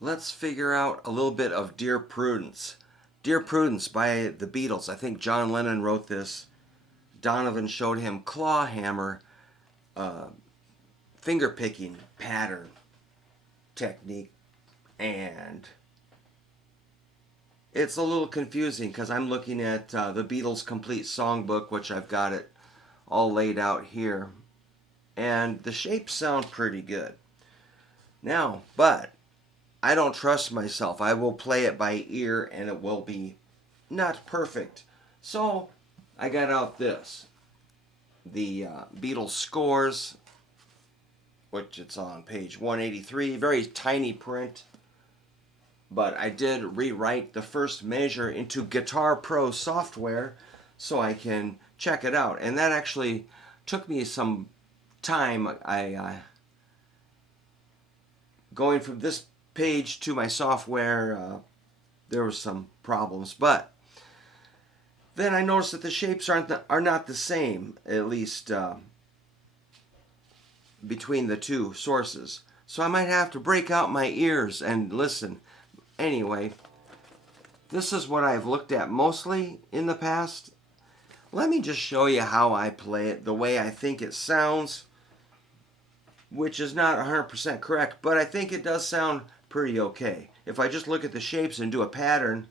let's figure out a little bit of Dear Prudence. Dear Prudence by the Beatles. I think John Lennon wrote this. Donovan showed him claw hammer finger picking pattern technique, and it's a little confusing because I'm looking at the Beatles Complete Songbook, which I've got it all laid out here, and the shapes sound pretty good. Now, but I don't trust myself. I will play it by ear and it will be not perfect. So I got out this, the Beatles scores, which it's on page 183, very tiny print. But I did rewrite the first measure into Guitar Pro software so I can check it out. And that actually took me some time. Going from this page to my software, there were some problems. But then I noticed that the shapes are not the same, at least between the two sources. So I might have to break out my ears and listen. Anyway, this is what I've looked at mostly in the past. Let me just show you how I play it, the way I think it sounds, which is not 100% correct, but I think it does sound pretty okay. If I just look at the shapes and do a pattern,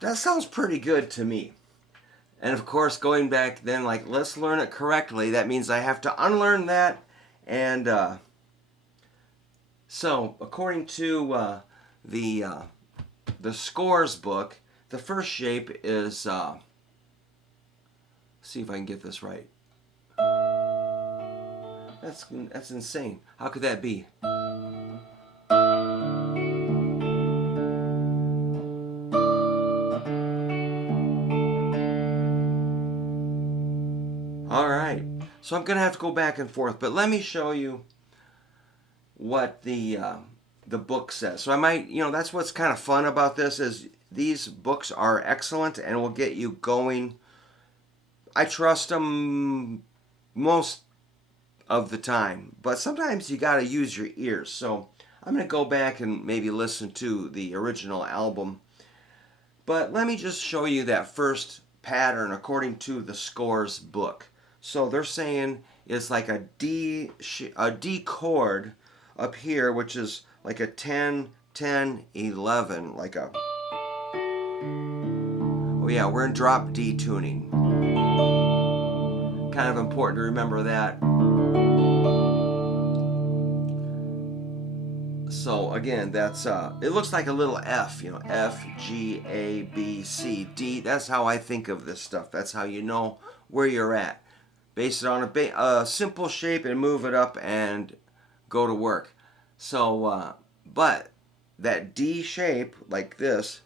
that sounds pretty good to me. And of course, going back then, like, let's learn it correctly. That means I have to unlearn that. And so, according to the scores book, the first shape is, see if I can get this right. That's insane. How could that be? Alright, so I'm going to have to go back and forth, but let me show you what the book says. So I might, that's what's kind of fun about this is these books are excellent and will get you going. I trust them most of the time, but sometimes you got to use your ears. So I'm going to go back and maybe listen to the original album. But let me just show you that first pattern according to the scores book. So they're saying it's like a D chord up here, which is like a 10, 10, 11, like a, oh yeah, we're in drop D tuning. Kind of important to remember that. So again, that's it looks like a little F, F, G, A, B, C, D. That's how I think of this stuff. That's how you know where you're at. Base it on a simple shape and move it up and go to work. So, but that D shape, like this,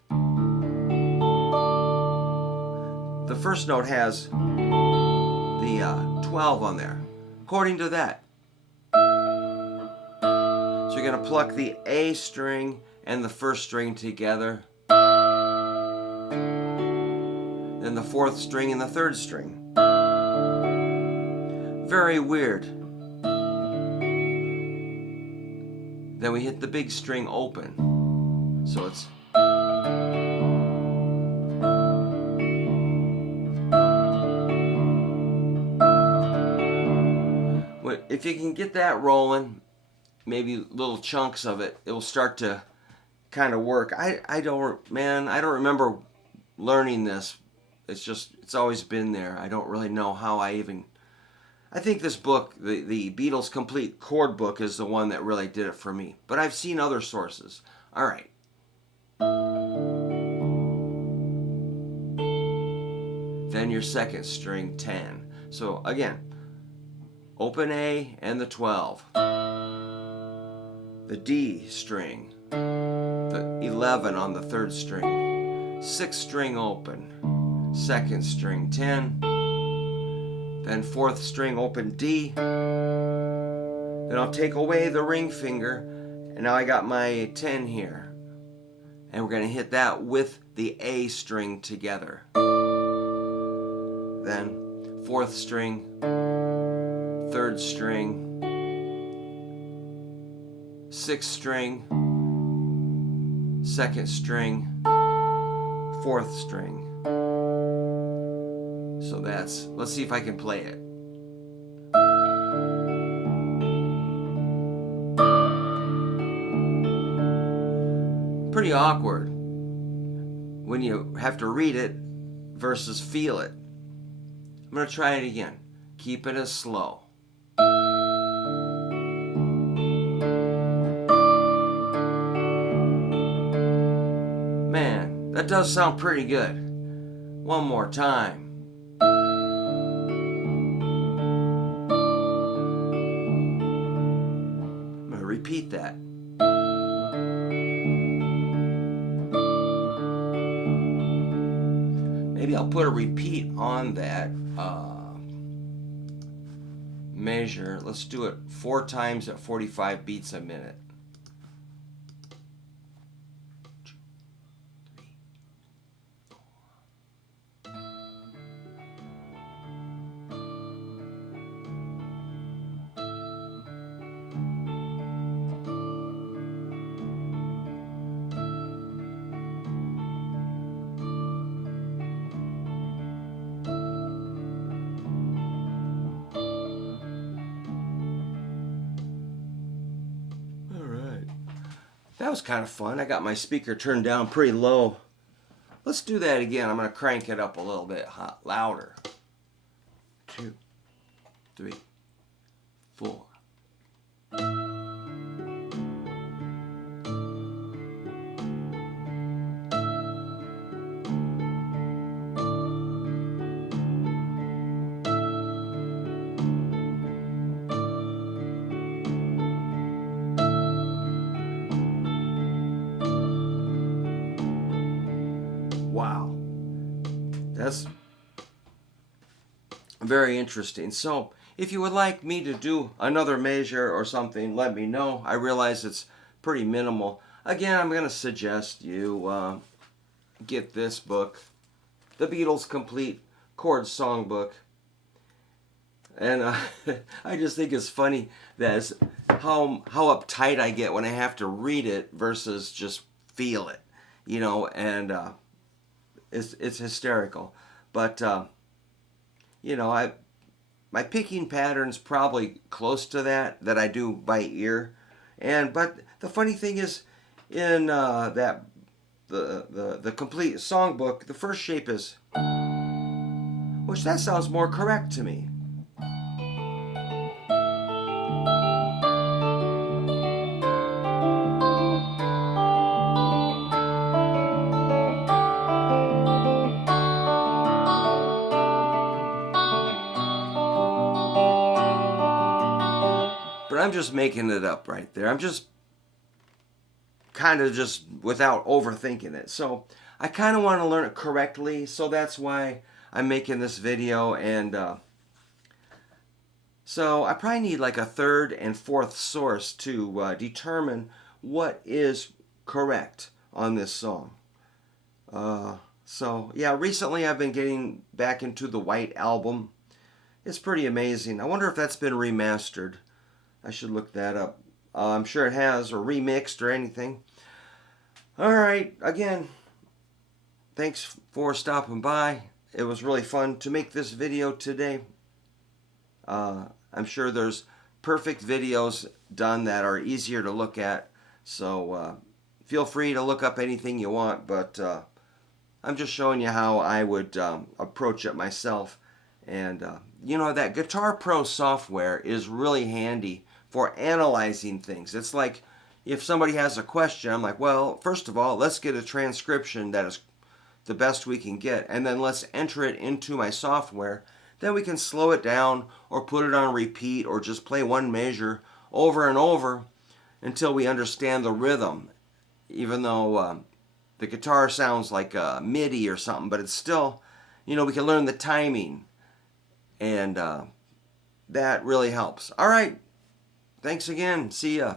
the first note has the 12 on there, according to that. So you're going to pluck the A string and the first string together, then the fourth string and the third string. Very weird. Then we hit the big string open. So it's if you can get that rolling, maybe little chunks of it, it will start to kind of work. I don't remember learning this. It's always been there. I don't really know how I think this book, the Beatles Complete Chord Book, is the one that really did it for me. But I've seen other sources. All right. Then your second string, 10. So again, open A and the 12. The D string. The 11 on the third string. Sixth string open. Second string, 10. Then fourth string open D, Then I'll take away the ring finger, and now I got my 10 here. And we're going to hit that with the A string together. Then 4th string, 3rd string, 6th string, 2nd string, 4th string. So let's see if I can play it. Pretty awkward when you have to read it versus feel it. I'm going to try it again. Keep it as slow. Man, that does sound pretty good. One more time. I'm going to repeat that. Maybe I'll put a repeat on that measure. Let's do it 4 times at 45 beats a minute. 2, 3, 4. That was kind of fun. I got my speaker turned down pretty low. Let's do that again. I'm going to crank it up a little bit louder. 2, 3, 4. Wow, that's very interesting. So if you would like me to do another measure or something, let me know. I realize it's pretty minimal. Again, I'm going to suggest you get this book, The Beatles Complete Chords Songbook. And I just think it's funny that how uptight I get when I have to read it versus just feel it, you know, and it's hysterical. But you know, my picking pattern's probably close to that I do by ear. But the funny thing is, in the complete songbook, the first shape is, which that sounds more correct to me. But I'm just making it up right there. I'm just kind of just without overthinking it. So I kind of want to learn it correctly. So that's why I'm making this video. And so I probably need like a 3rd and 4th source to determine what is correct on this song. So yeah, recently I've been getting back into the White Album. It's pretty amazing. I wonder if that's been remastered. I should look that up. I'm sure it has, or remixed or anything. Alright, again, thanks for stopping by. It was really fun to make this video today. I'm sure there's perfect videos done that are easier to look at. So feel free to look up anything you want, but I'm just showing you how I would approach it myself. And you know, that Guitar Pro software is really handy for analyzing things. It's like if somebody has a question, I'm like, well, first of all, let's get a transcription that is the best we can get, and then let's enter it into my software. Then we can slow it down or put it on repeat or just play one measure over and over until we understand the rhythm. Even though the guitar sounds like a MIDI or something, but it's still, you know, we can learn the timing, and that really helps. All right. Thanks again. See ya.